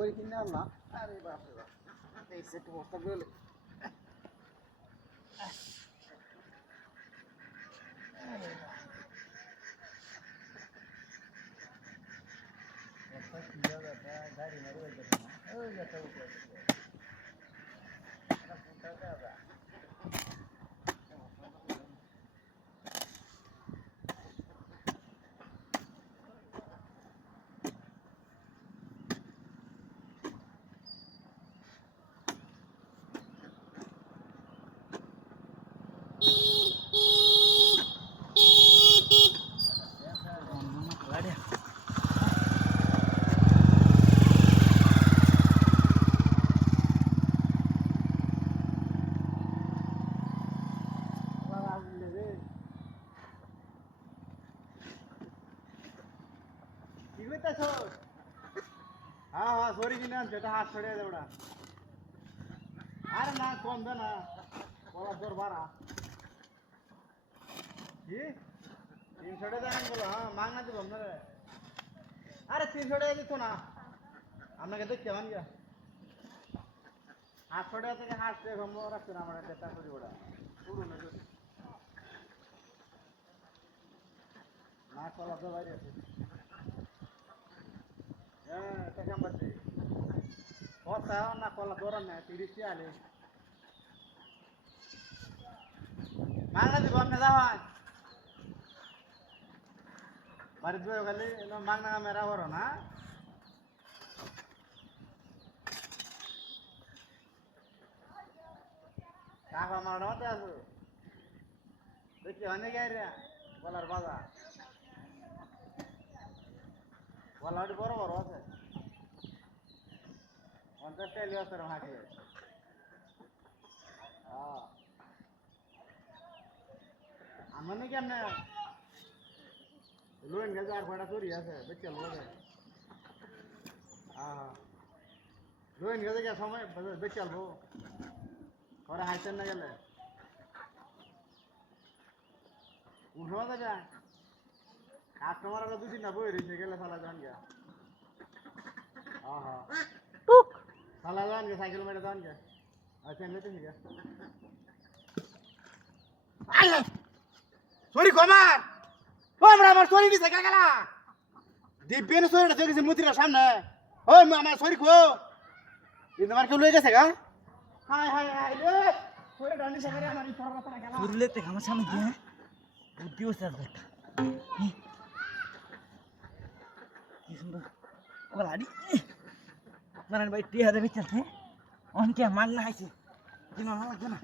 ওই কিনে আনলাম। আরে বাপ রে বাপ, এই সেট বস্তা গেলে গাড়ি মারি হয়ে যাবে না। ওই একটা উঠে কি করতেছ? হ্যাঁ হ্যাঁ সরি কিনে আনছে, এটা হাত ছড়িয়ে দেবে ওটা। আরে না কম দে না, বলার জোর বাড়া। কি 300 টাকা দেন বলো? হ্যাঁ মাংনা দিব আপনারে। আরে 300 টাকা দিত না আপনাকে দেখতে মান গিয়া 800 টাকা থেকে হাসতে ঘুমো রাখছে না আমার একটা করি ওটা পুরো না না কলা তো বাইরে আছে। হ্যাঁ টাকা মারছে কথা না কলা দৌড়ান না 30 টি আলে মাংনা দিব আপনি যাওয়ান বাড়ি দুয়ে গেলে মাংনা মেরা বড় না টাকা মারাতে আছো দেখি অনেক রে বলার বাজার বলাটি বড় বড় আছে 50 টাকা লিয়ে আসছে হাঁটি। হ্যাঁ আমার নাকি আপনি লোন গেছে আর কয়টা চুরি আছে বেচে লোনে। হ্যাঁ লোন গেছে কে সময় বেচে আলবো ঘরে হাইতেন না গেলে উঠো যাবে কাস্টমার আরো 2 দিন না বই রয়েছে গেলে চালা যান গে। হ্যাঁ হ্যাঁ চালা যান গে সাইকেল মেরে যান গে আচ্ছা নিতে ঠিক আছে সরি কমার ও আমার সরি দিছে কাকালা দিব্যেন সরিটা দেখেছি মুতির সামনে ওই আমার সরি কো কিন্তু আমার কেউ লয়ে গেছে গা হাই হাই হাই রে সরি ডান্ডি সাকারে আমার পড়া পড়া গেল উরলে তে আমার সামনে দিয়ে বুদ্ধি হচ্ছে একটা কি সুন্দর কলাড়ি নারায়ণ ভাই টিয়া দেবে চলছে অনকে মাগনা আইছে কিনা লাগবে না